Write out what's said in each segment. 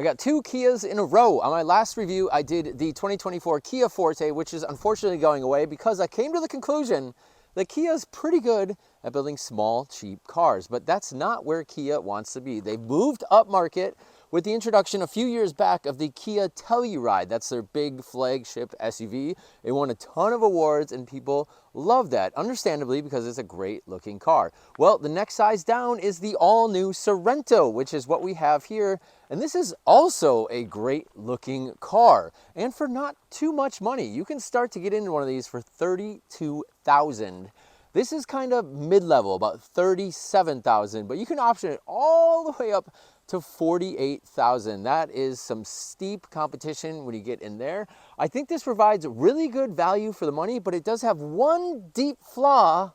I got two Kias in a row. On my last review, I did the 2024 Kia Forte, which is unfortunately going away because I came to the conclusion that Kia's pretty good at building small, cheap cars, but that's not where Kia wants to be. They've moved up market with the introduction a few years back of the Kia Telluride. That's their big flagship SUV. It won a ton of awards and people love that, understandably, because it's a great looking car. Well, the next size down is the all new Sorento, which is what we have here. And this is also a great looking car. And for not too much money, you can start to get into one of these for $32,000. This is kind of mid-level, about $37,000, but you can option it all the way up to $48,000. That is some steep competition when you get in there. I think this provides really good value for the money, but it does have one deep flaw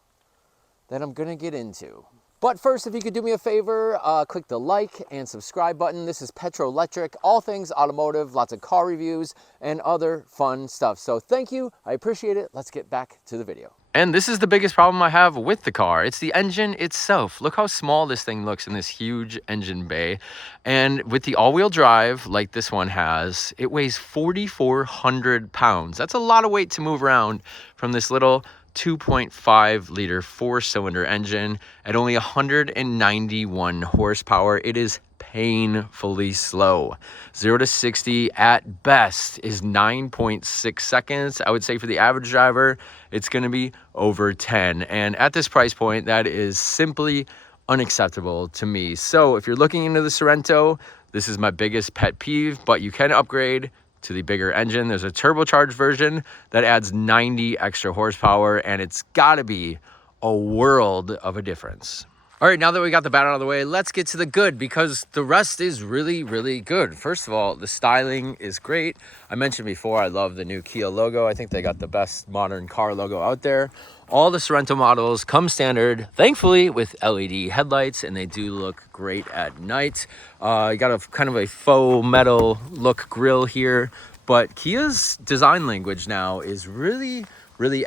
that I'm gonna get into. But first, if you could do me a favor, click the like and subscribe button. This is Petrolectric, all things automotive, lots of car reviews and other fun stuff. So thank you, I appreciate it. Let's get back to the video. And this is the biggest problem I have with the car. It's the engine itself. Look how small this thing looks in this huge engine bay. And with the all-wheel drive, like this one has, it weighs 4,400 pounds. That's a lot of weight to move around from this little 2.5 liter four-cylinder engine at only 191 horsepower. It is painfully slow. 0 to 60 at best is 9.6 seconds. I would say for the average driver, it's going to be over 10. And at this price point, that is simply unacceptable to me. So if you're looking into the Sorento, this is my biggest pet peeve, but you can upgrade to the bigger engine. There's a turbocharged version that adds 90 extra horsepower, and it's got to be a world of a difference. All right, now that we got the bad out of the way, let's get to the good, because the rest is really, really good. First of all, the styling is great. I mentioned before, I love the new Kia logo. I think they got the best modern car logo out there. All the Sorento models come standard, thankfully, with LED headlights, and they do look great at night. You got a kind of a faux metal look grille here, but Kia's design language now is really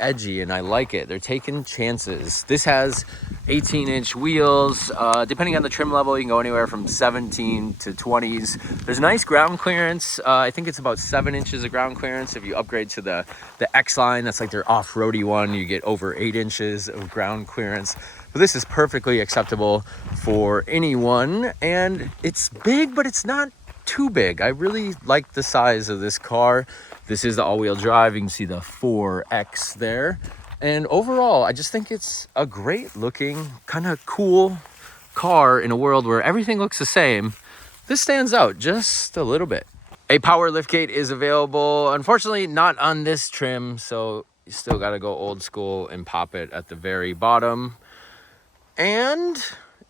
edgy, and I like it. They're taking chances. This has 18-inch wheels. Depending on the trim level, you can go anywhere from 17 to 20s. There's nice ground clearance. I think it's about 7 inches of ground clearance. If you upgrade to the X line, that's like their off-roady one, you get over 8 inches of ground clearance. But this is perfectly acceptable for anyone, and it's big, but it's not too big. I really like the size of this car. This is the all-wheel drive. You can see the 4X there. And overall, I just think it's a great looking, kind of cool car in a world where everything looks the same. This stands out just a little bit. A power liftgate is available. Unfortunately, not on this trim, so you still got to go old school and pop it at the very bottom. And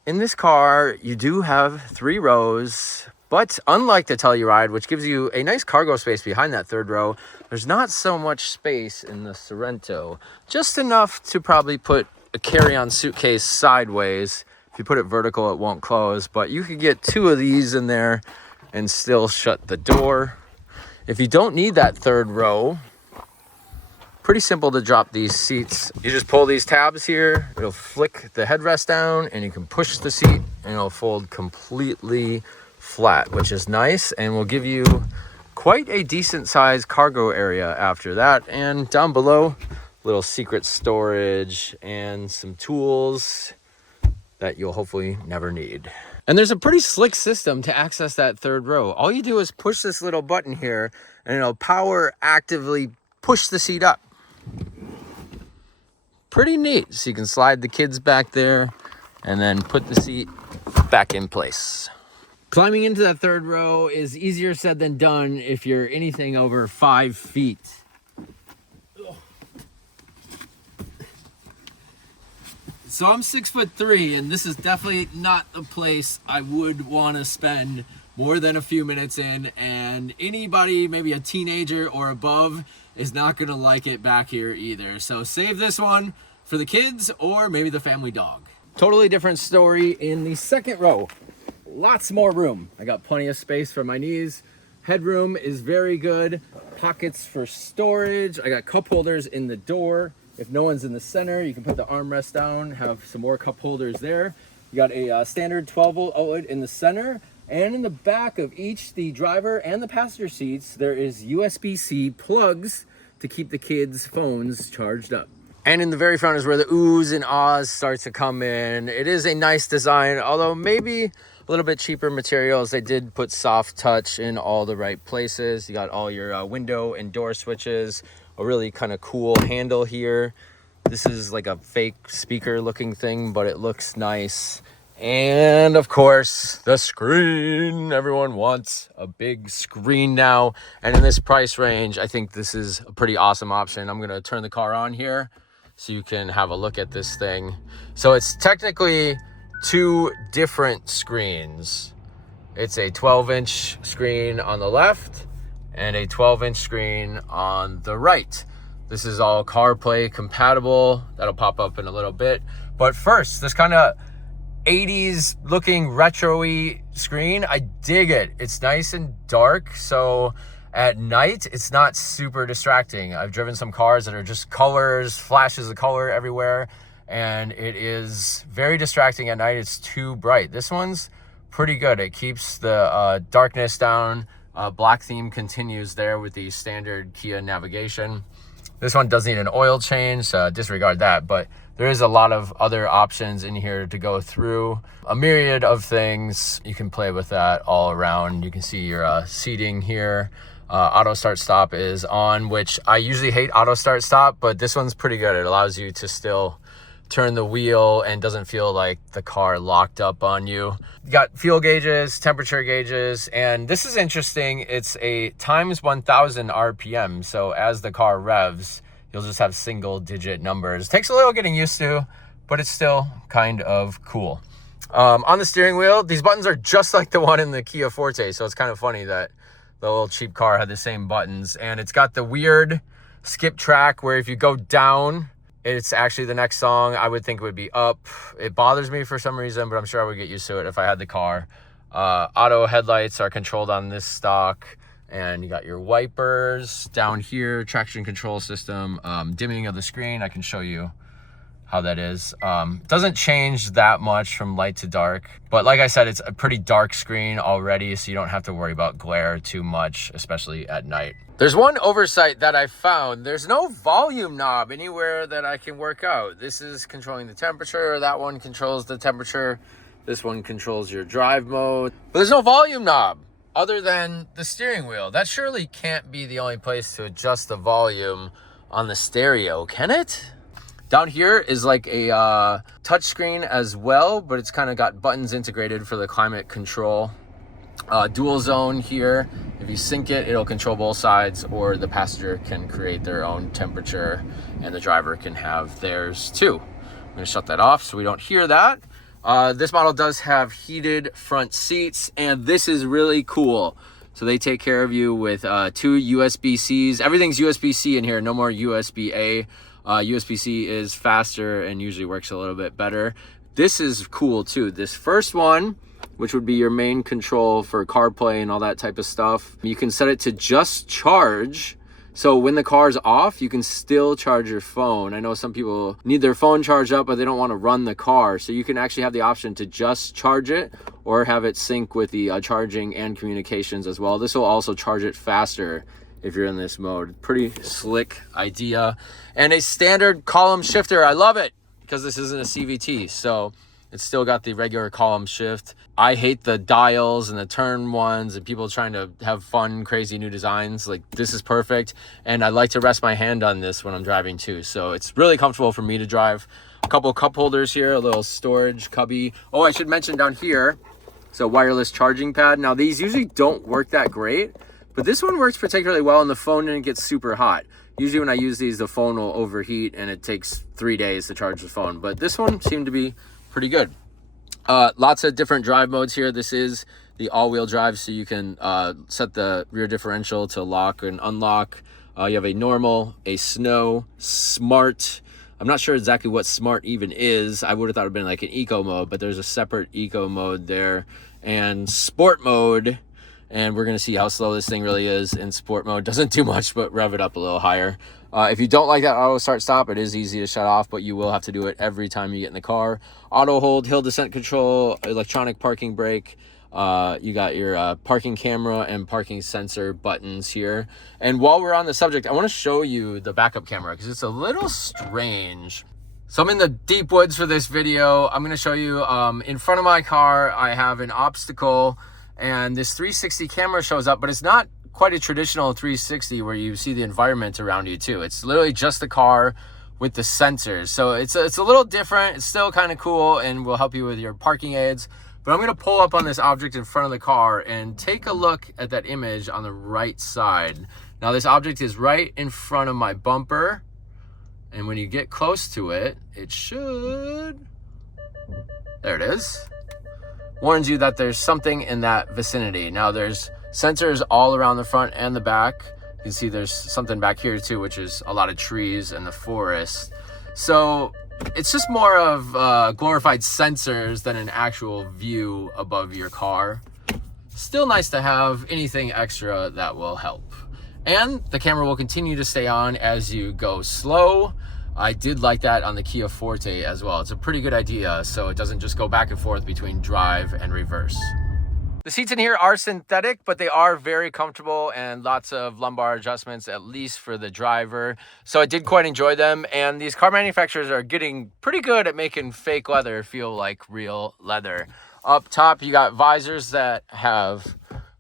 in this car, you do have 3 rows. But unlike the Telluride, which gives you a nice cargo space behind that third row, there's not so much space in the Sorento. Just enough to probably put a carry-on suitcase sideways. If you put it vertical, it won't close. But you could get 2 of these in there and still shut the door. If you don't need that third row, pretty simple to drop these seats. You just pull these tabs here, it'll flick the headrest down, and you can push the seat, and it'll fold completely flat, which is nice, and will give you quite a decent sized cargo area after that. And down below, little secret storage and some tools that you'll hopefully never need. And there's a pretty slick system to access that third row. All you do is push this little button here, and it'll power actively push the seat up. Pretty neat. So you can slide the kids back there and then put the seat back in place. Climbing into that third row is easier said than done if you're anything over 5 feet. So I'm 6'3", and this is definitely not a place I would want to spend more than a few minutes in, and anybody, maybe a teenager or above, is not going to like it back here either. So save this one for the kids or maybe the family dog. Totally different story in the second row. Lots more room. I got plenty of space for my knees. Headroom is very good. Pockets for storage. I got cup holders in the door. If no one's in the center, you can put the armrest down, have some more cup holders there. You got a standard 12-volt outlet in the center. And in the back of each, the driver and the passenger seats, there is USB-C plugs to keep the kids' phones charged up. And in the very front is where the oohs and ahs start to come in. It is a nice design, although maybe a little bit cheaper materials. They did put soft touch in all the right places. You got all your window and door switches, a really kind of cool handle here. This is like a fake speaker looking thing, but it looks nice. And of course, the screen. Everyone wants a big screen now. And in this price range, I think this is a pretty awesome option. I'm gonna turn the car on here so you can have a look at this thing. So it's technically two different screens. It's a 12-inch screen on the left and a 12-inch screen on the right. This is all CarPlay compatible. That'll pop up in a little bit. But first, this kind of 80s looking retro-y screen, I dig it. It's nice and dark, so at night it's not super distracting. I've driven some cars that are just colors, flashes of color everywhere, and it is very distracting at night. It's too bright. This one's pretty good. It keeps the darkness down. Black theme continues there with the standard Kia navigation. This one does need an oil change, so disregard that, but there is a lot of other options in here to go through. A myriad of things. You can play with that all around. You can see your seating here. Auto start stop is on, which I usually hate auto start stop, but this one's pretty good. It allows you to still turn the wheel and doesn't feel like the car locked up on you. You got fuel gauges, temperature gauges, and this is interesting. It's a times 1000 RPM. So as the car revs, you'll just have single digit numbers. Takes a little getting used to, but it's still kind of cool. On the steering wheel, these buttons are just like the one in the Kia Forte. So it's kind of funny that the little cheap car had the same buttons, and it's got the weird skip track where if you go down, it's actually the next song. I would think it would be up. It bothers me for some reason, but I'm sure I would get used to it if I had the car. Auto headlights are controlled on this stock. And you got your wipers down here, traction control system, dimming of the screen. I can show you how that is. Doesn't change that much from light to dark. But like I said, it's a pretty dark screen already, so you don't have to worry about glare too much, especially at night. There's one oversight that I found. There's no volume knob anywhere that I can work out. This is controlling the temperature. That one controls the temperature. This one controls your drive mode. But there's no volume knob other than the steering wheel. That surely can't be the only place to adjust the volume on the stereo, can it? Down here is like a touch screen as well, but it's kind of got buttons integrated for the climate control. Dual zone here. If you sync it, it'll control both sides, or the passenger can create their own temperature and the driver can have theirs too. I'm gonna shut that off so we don't hear that. This model does have heated front seats, and this is really cool. So they take care of you with two USB-Cs. Everything's USB-C in here, no more USB-A. USB-C is faster and usually works a little bit better. This is cool too. This first one, which would be your main control for CarPlay and all that type of stuff, you can set it to just charge. So when the car's off, you can still charge your phone. I know some people need their phone charged up, but they don't want to run the car. So you can actually have the option to just charge it or have it sync with the charging and communications as well. This will also charge it faster if you're in this mode. Pretty slick idea. And a standard column shifter. I love it because this isn't a CVT. So it's still got the regular column shift. I hate the dials and the turn ones and people trying to have fun, crazy new designs. Like, this is perfect. And I like to rest my hand on this when I'm driving too. So it's really comfortable for me to drive. A couple cup holders here, a little storage cubby. Oh, I should mention down here, so wireless charging pad. Now these usually don't work that great, but this one works particularly well on the phone and it gets super hot. Usually when I use these, the phone will overheat and it takes 3 days to charge the phone. But this one seemed to be pretty good. Lots of different drive modes here. This is the all-wheel drive, so you can set the rear differential to lock and unlock. You have a normal, a snow, smart. I'm not sure exactly what smart even is. I would have thought it would have been like an eco mode, but there's a separate eco mode there. And sport mode, and we're gonna see how slow this thing really is in sport mode. Doesn't do much, but rev it up a little higher. If you don't like that auto start stop, it is easy to shut off, but you will have to do it every time you get in the car. Auto hold, hill descent control, electronic parking brake. You got your parking camera and parking sensor buttons here. And while we're on the subject, I want to show you the backup camera because it's a little strange. So I'm in the deep woods for this video. I'm going to show you in front of my car, I have an obstacle and this 360 camera shows up, but it's not quite a traditional 360 where you see the environment around you too. It's literally just the car with the sensors. So it's a little different. It's still kind of cool and will help you with your parking aids. But I'm going to pull up on this object in front of the car and take a look at that image on the right side. Now this object is right in front of my bumper. And when you get close to it, it should, there it is, warns you that there's something in that vicinity. Now there's sensors all around the front and the back. You can see there's something back here too, which is a lot of trees and the forest. So it's just more of glorified sensors than an actual view above your car. Still nice to have anything extra that will help. And the camera will continue to stay on as you go slow. I did like that on the Kia Forte as well. It's a pretty good idea, so it doesn't just go back and forth between drive and reverse. The seats in here are synthetic, but they are very comfortable and lots of lumbar adjustments, at least for the driver. So I did quite enjoy them. And these car manufacturers are getting pretty good at making fake leather feel like real leather. Up top, you got visors that have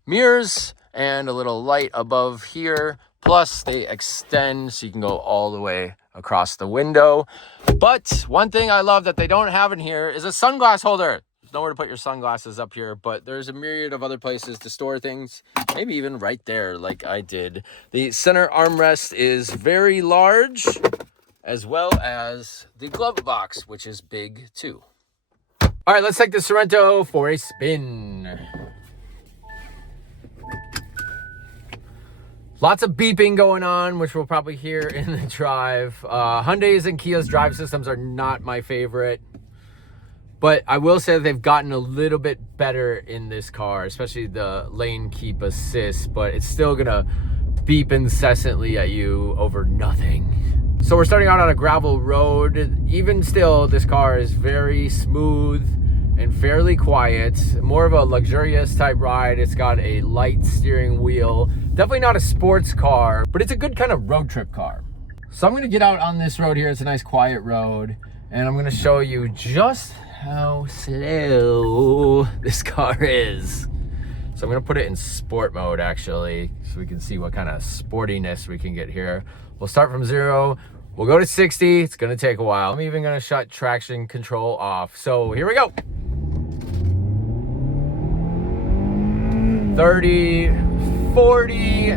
mirrors and a little light above here. Plus they extend so you can go all the way across the window. But one thing I love that they don't have in here is a sunglass holder. There's nowhere to put your sunglasses up here, but there's a myriad of other places to store things, maybe even right there like I did. The center armrest is very large, as well as the glove box, which is big too. All right, let's take the Sorento for a spin. Lots of beeping going on, which we'll probably hear in the drive. Hyundai's and Kia's drive systems are not my favorite. But I will say that they've gotten a little bit better in this car, especially the lane keep assist, but it's still gonna beep incessantly at you over nothing. So we're starting out on a gravel road. Even still, this car is very smooth and fairly quiet. More of a luxurious type ride. It's got a light steering wheel. Definitely not a sports car, but it's a good kind of road trip car. So I'm gonna get out on this road here. It's a nice quiet road. And I'm gonna show you just how slow this car is. So I'm gonna put it in sport mode actually, so we can see what kind of sportiness we can get here. We'll start from 0, we'll go to 60, it's gonna take a while. I'm even gonna shut traction control off. So here we go. 30, 40,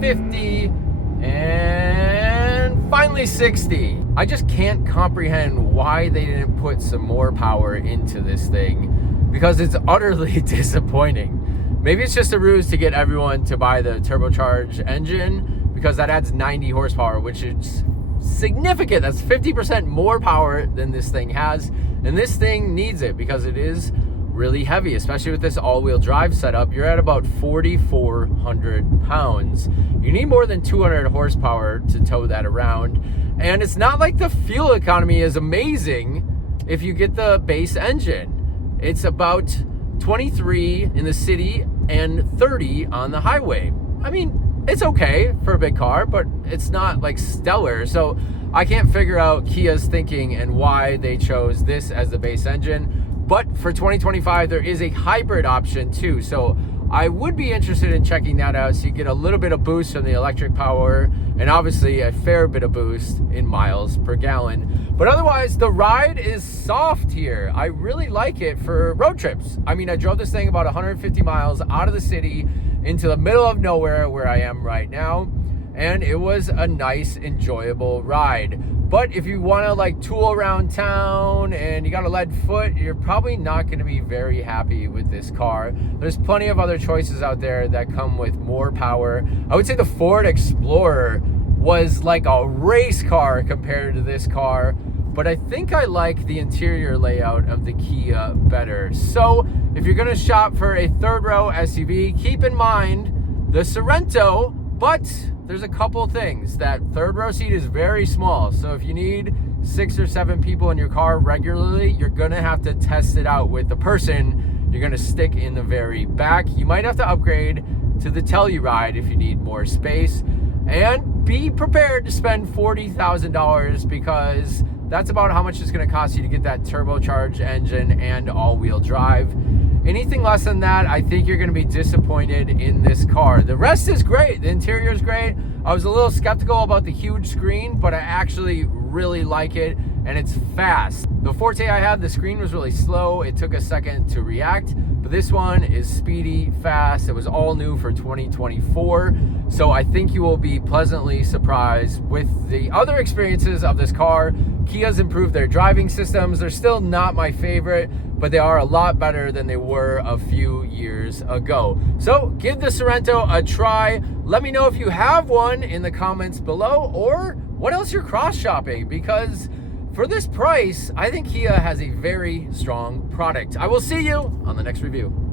50, and finally 60. I just can't comprehend why they didn't put some more power into this thing, because it's utterly disappointing. Maybe it's just a ruse to get everyone to buy the turbocharged engine, because that adds 90 horsepower, which is significant. That's 50% more power than this thing has, and this thing needs it because it is really heavy, especially with this all-wheel drive setup. You're at about 4,400 pounds. You need more than 200 horsepower to tow that around. And it's not like the fuel economy is amazing if you get the base engine. It's about 23 in the city and 30 on the highway. I mean, it's okay for a big car, but it's not like stellar. So I can't figure out Kia's thinking and why they chose this as the base engine. But for 2025, there is a hybrid option too. So I would be interested in checking that out, so you get a little bit of boost from the electric power and obviously a fair bit of boost in miles per gallon. But otherwise, the ride is soft here. I really like it for road trips. I mean, I drove this thing about 150 miles out of the city into the middle of nowhere where I am right now, and it was a nice, enjoyable ride. But if you want to like tool around town and you got a lead foot, you're probably not going to be very happy with this car. There's plenty of other choices out there that come with more power. I would say the Ford Explorer was like a race car compared to this car, but I think I like the interior layout of the Kia better. So if you're going to shop for a third row SUV, keep in mind the Sorento, but there's a couple things. That third row seat is very small, so if you need 6 or 7 people in your car regularly, you're gonna have to test it out with the person you're gonna stick in the very back. You might have to upgrade to the Telluride if you need more space. And be prepared to spend $40,000 because that's about how much it's gonna cost you to get that turbocharged engine and all-wheel drive. Anything less than that, I think you're gonna be disappointed in this car. The rest is great, the interior is great. I was a little skeptical about the huge screen, but I actually really like it, and it's fast. The Forte I had, the screen was really slow. It took a second to react, but this one is speedy, fast. It was all new for 2024, so I think you will be pleasantly surprised with the other experiences of this car. Kia's improved their driving systems. They're still not my favorite, but they are a lot better than they were a few years ago. So give the Sorento a try. Let me know if you have one in the comments below, or what else you're cross-shopping, because for this price, I think Kia has a very strong product. I will see you on the next review.